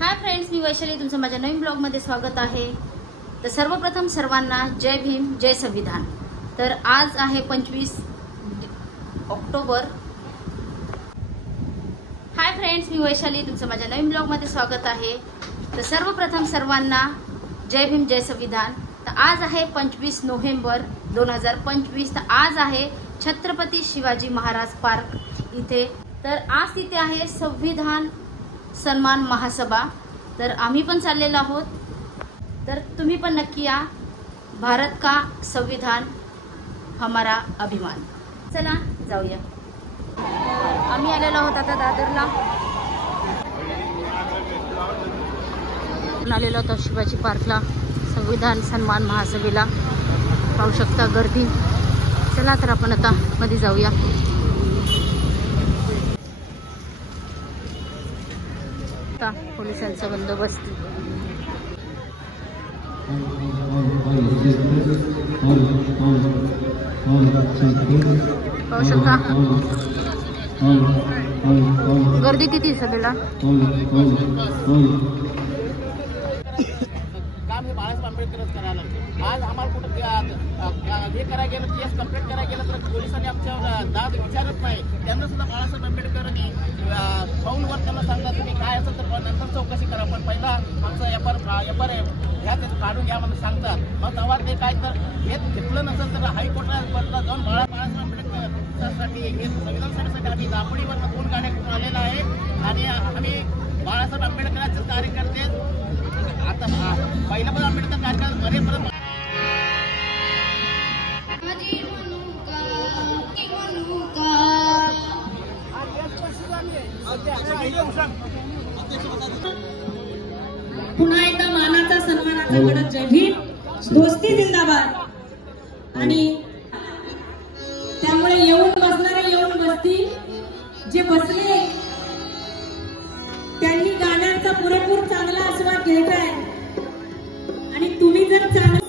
Hi friends, मी वैशाली, तुमचं माझ्या नवीन ब्लॉगमध्ये स्वागत आहे। तर सर्वप्रथम सर्वांना जय भीम, जय संविधान। तर आज आहे 25 ऑक्टोबर। हाय फ्रेंड्स, मी वैशाली, तुमचं माझ्या नवीन ब्लॉगमध्ये स्वागत आहे। तर सर्वप्रथम सर्वांना जय भीम, जय संविधान। तर आज आहे 25 नोव्हेंबर 2025। तर आज आहे छत्रपती शिवाजी महाराज पार्क इथे। तर आज तिथे आहे संविधान सन्मान महासभा। तर आम्ही पण चाललेलो आहोत, तर तुम्ही पण नक्की या। भारत का संविधान हमारा अभिमान। चला जाऊया। आम्ही आलेलो आहोत आता दादरला, आलेलो आहोत शिवाजी पार्कला, संविधान सन्मान महासभेला। पाहू शकता गर्दी। चला तर आपण आता मध्ये जाऊया। पोलिसांचा बंदोबस्त। पाहू शकता गर्दी किती सभेला। काम हे बाळासाहेब आंबेडकरच करायला लागले। आज आम्हाला कुठं हे करायला गेलं, केस कंप्लीट करायला गेलं तर पोलिसांनी आमच्या दाद विचारत नाही। त्यांना सुद्धा बाळासाहेब आंबेडकरांनी फाऊलवर त्यांना सांगा तुम्ही काय असेल तर नंतर चौकशी करा, पण पहिला आमचा एफआर ह्या काढून घ्या म्हणून सांगतात। मग तेव्हा ते काय तर हे घेतलं नसेल तर हायकोर्टाला जाऊन बाळासाहेब आंबेडकरसाठी हे संविधानासाठी आम्ही दापोलीवर 2 गाड्या घेऊन आलेला आहे आणि आम्ही बाळासाहेब आंबेडकरांचे कार्यकर्ते आता पहिला पण आंबेडकर कार्यक्रम मरेपर्यंत पुन्हा एकदा मानाचा सन्मानाचा कडक जय भीम, दोस्ती जिंदाबाद। आणि त्यामुळे येऊन बसणारे येऊन बसतील, जे बसले त्यांनी गाण्यांचा पुरेपूर चांगला आस्वाद घ्यायचा आहे। आणि तुम्ही जर चांगला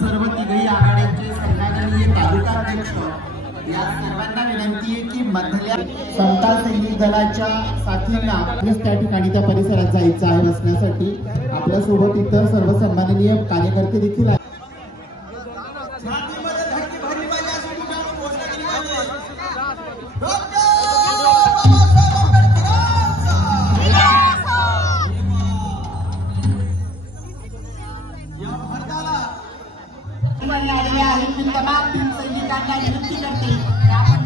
सर्व तिघही आघाड्यांचे संघटनीय तालुकाध्यक्ष या सर्वांना विनंती आहे की मधल्या समता सैनिक दलाच्या साथींना त्या ठिकाणी त्या परिसरात जायचं आहे बसण्यासाठी। आपल्या सोबत इतर सर्व सन्माननीय कार्यकर्ते देखील आहेत। तमाम सैनिकांना विनंती करते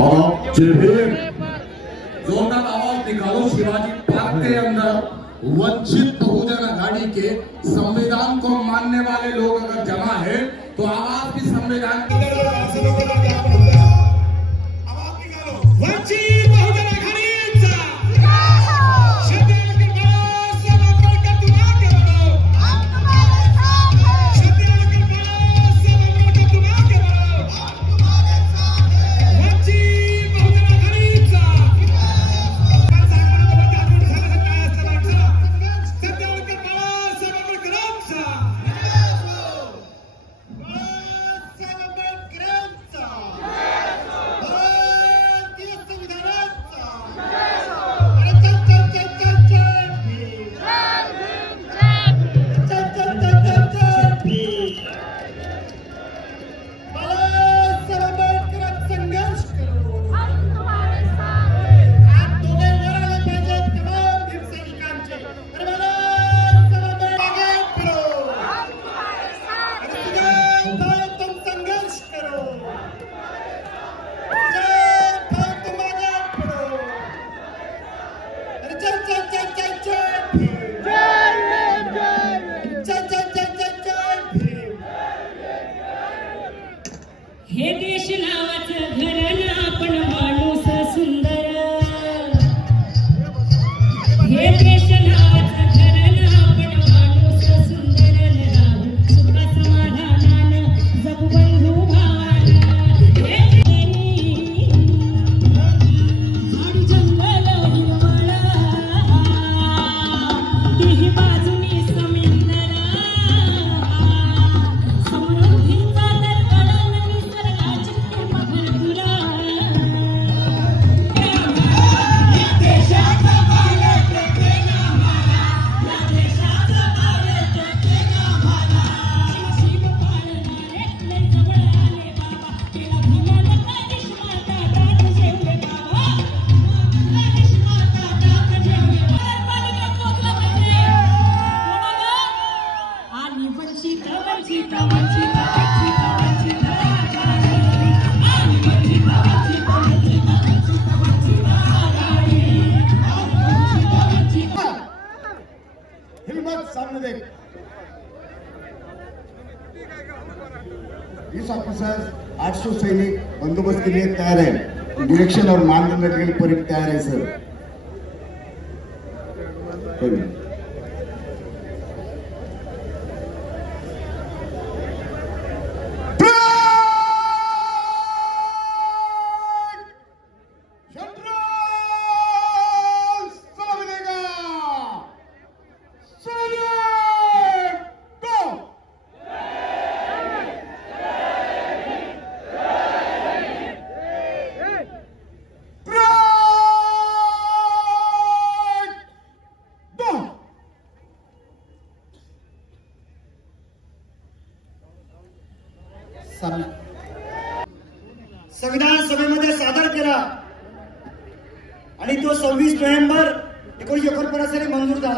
और जय जोरदार आवाज निकालो शिवाजी पार्क के अंदर वंचित बहुजन आघाड़ी के संविधान को मानने वाले लोग अगर जमा है तो आवाज भी संविधान वंचित बहुजन आघाडीचा हे देश नावाचं घराणं आपण माणूस सुंदर हे देश नावाचं घराणं आपण माणूस सुंदर राहू सुख समाधानानं जगू बंधू भावानं झाडी जंगल हिरवळ तिही बाजूनी समिंदर समृद्धीचा पुलिस ऑफिसर 800 सैनिक बंदोबस्त के लिए तैयार है। डायरेक्शन और मानदंड के लिए पूरी तैयार है सर। संविधान सभेमध्ये सादर केला आणि तो 26 नोव्हेंबर 1949 साली मंजूर झाला।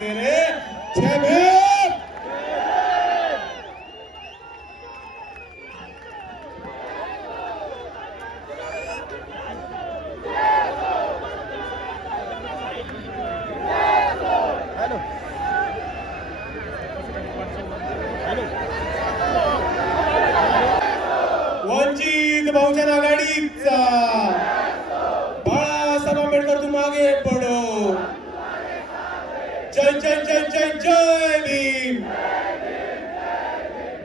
वंचित बहुजन आघाडीचा बाळासाहेब आंबेडकर तुम आगे पडो। जय जय जय जय जय भीम,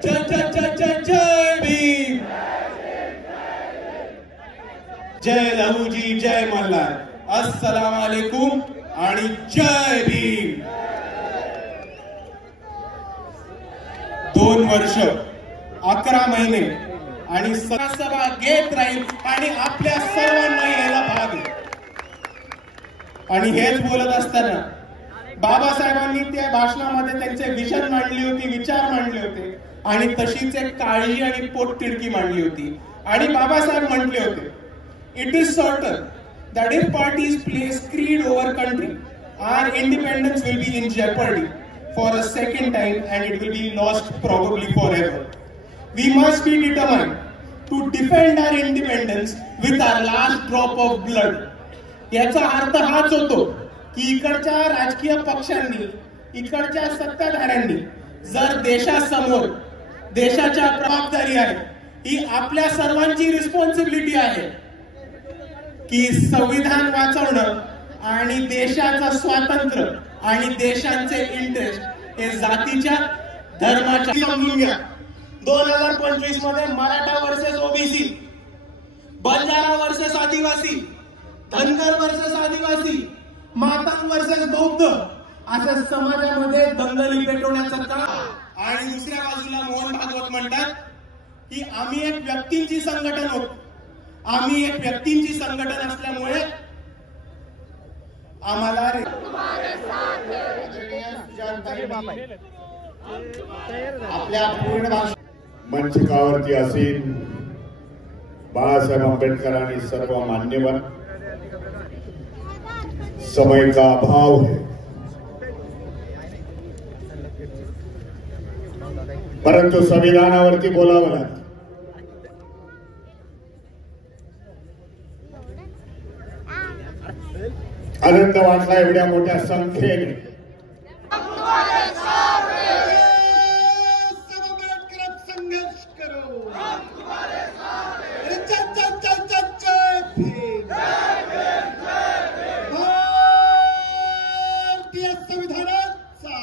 जय जय जय जय जय भीम, जय लहूजी जय मल्हार, अस्सलाम वालेकुम आणि जय भीम। 2 वर्ष 11 महिने आणि सभा घेत राहील आणि आपल्या सर्वांना यायला भाग आहे। आणि हेच बोलत असताना बाबासाहेबांनी त्या भाषणामध्ये त्यांचे विजन मांडली होती, विचार मांडले होते आणि तशीच एक काळजी आणि पोटतिडकी मांडली होती। आणि बाबासाहेब म्हटले होते, it is certain that if parties place creed over country, our independence will be in jeopardy for a second time and it will be lost probably forever. We must be determined to defend our independence with our last drop of blood. याचा अर्थ हाच होतो की इकडच्या राजकीय पक्षांनी, इकडच्या सत्ताधाऱ्यांनी जर देशासमोर देशाच्या जबाबदारी आहे, ही आपल्या सर्वांची रिस्पॉन्सिबिलिटी आहे की संविधान वाचवणं आणि देशाचं स्वातंत्र्य आणि देशांचे इंटरेस्ट हे जातीच्या धर्माच्या. समजून घ्या, 2025 मध्ये Maratha versus OBC, Banjara versus आदिवासी, धनगर वर्सेस आदिवासी, मातांग वर्सेस बौद्ध असं समाजामध्ये दंगली पेटवण्याचं काम. आणि दुसऱ्या बाजूला मोहन भागवत म्हणतात की आम्ही एक व्यक्तींची संघटन होतो. आम्ही एक व्यक्तींची संघटन असल्यामुळे आम्हाला आपल्या पूर्ण मंचकावरती असेल बाळासाहेब आंबेडकर आणि सर्व मान्यवर. समय का अभाव है, परंतु संविधानावरती बोलावं लागतं. आनंद वाटला एवढ्या मोठ्या संख्येने. संघर्ष करो, भारतीय संविधानाचा,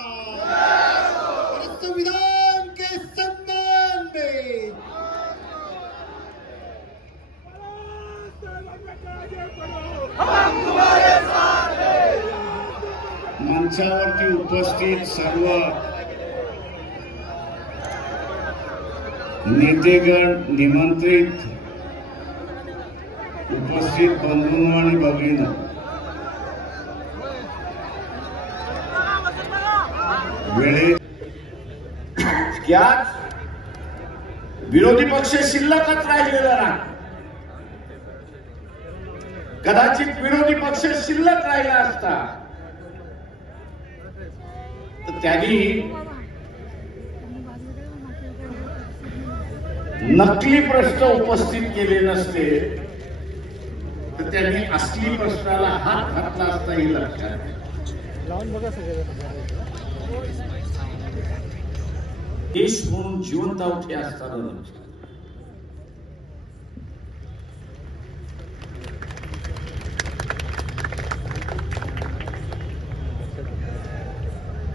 संविधान के सम्मान में मंचावरती उपस्थित सर्व नेतेगण, निमंत्रित उपस्थित बंधूंनो आणि भगिनींनो, वेळेत विरोधी पक्ष शिल्लकच राहिलेला नाही. कदाचित विरोधी पक्ष शिल्लक राहिला असता तर त्यांनी नकली प्रश्न उपस्थित केले नसते, तर त्यांनी असली प्रश्नाला हात घातला असता हे लक्षात. देश म्हणून जिवंत आहोत हे असताना लक्षात.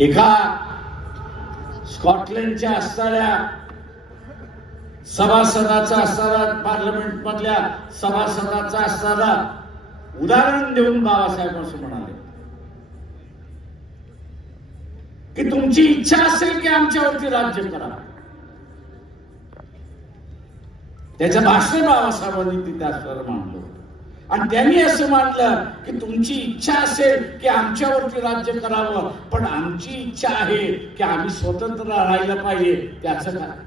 एका स्कॉटलंडच्या असणाऱ्या सभासदाचा असणारा, पार्लमेंट मधल्या सभासदाचा असणारा उदाहरण देऊन बाबासाहेब असं म्हणाले की तुमची इच्छा असेल की आमच्यावरती राज्य करा. त्याचं भाषण बाबासाहेबांनी तिथे असणारं मांडलं आणि त्यांनी असं मानलं की तुमची इच्छा असेल की आमच्यावरती राज्य करावं, पण आमची इच्छा आहे की आम्ही स्वतंत्र राहिलं पाहिजे. त्याचं काय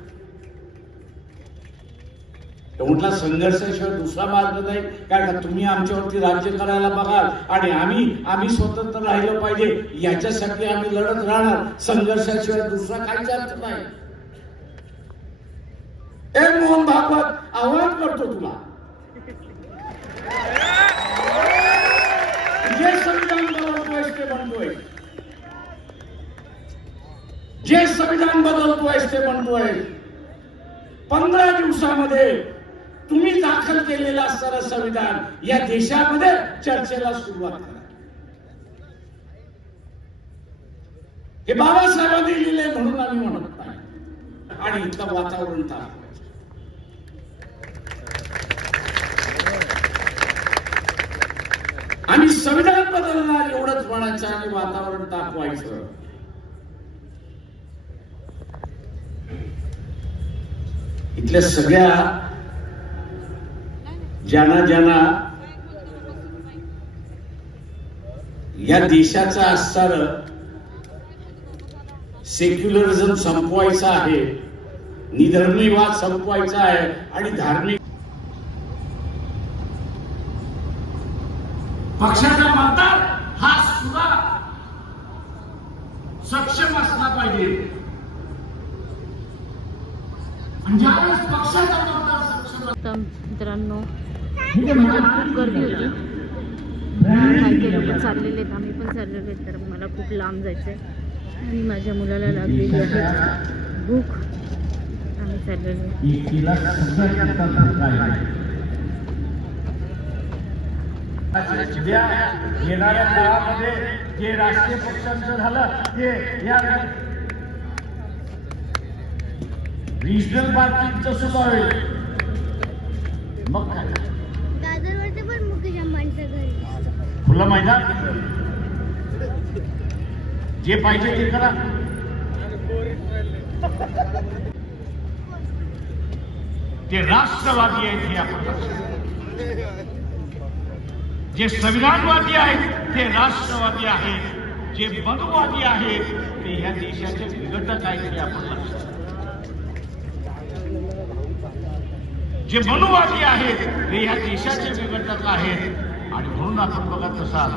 म्हटलं, संघर्षाशिवाय दुसरा मार्ग नाही. कारण का तुम्ही आमच्यावरती राज्य करायला बघाल आणि आम्ही स्वतंत्र राहिलं पाहिजे, याच्यासाठी आम्ही लढत राहणार. संघर्षाशिवाय दुसरा काहीच अर्थ नाही. मोहन भागवत आव्हान करतो तुला, जे संविधान बदलतोय ते बनतोय, जे संविधान बदलतोय ते बनतोय. 15 दिवसामध्ये तुम्ही दाखल केलेलं असणारं संविधान या देशामध्ये चर्चेला सुरुवात करा. हे बाबासाहेबांनी लिहिले म्हणून आम्ही म्हणत नाही. आणि इथलं वातावरण तापवायचं. आम्ही संविधान बदलणार एवढंच म्हणायचं आणि वातावरण तापवायचं. इथल्या सगळ्या ज्यांना या देशाचा असणारं सेक्युलरिझम संपवायचं आहे, निधर्मीवाद संपवायचा आहे आणि धार्मिक पक्षाचा मतदार हा सुद्धा सक्षम असला पाहिजे. ज्यावेळेस पक्षाचा मतदार तर मित्रांनो खूप गर्दी होती, काही लोक चाललेले आहेत, आम्ही पण चाललेलो आहेत. तर मला खूप लांब जायचं आहे आणि माझ्या मुलाला लागलेली आहे भूक. आम्ही चाललेलो येणाऱ्या काळामध्ये जे राष्ट्रीय पक्षांचं झालं ते या रिजनल पार्टीचं सुद्धा होईल. मग काय दादरवरती पण मुकेश अंबानीचं घर, खुलं मैदान, जे पाहिजे ते करा. ते राष्ट्रवादी आहेत हे आपण लक्षात. जे संविधानवादी आहेत ते राष्ट्रवादी आहेत, जे मनुवादी आहेत ते ह्या देशाचे विघटक आहेत हे आपण लक्षात. जे मनुवादी आहेत ते ह्या देशाचे विघटक आहेत. आणि म्हणून आपण बघत असाल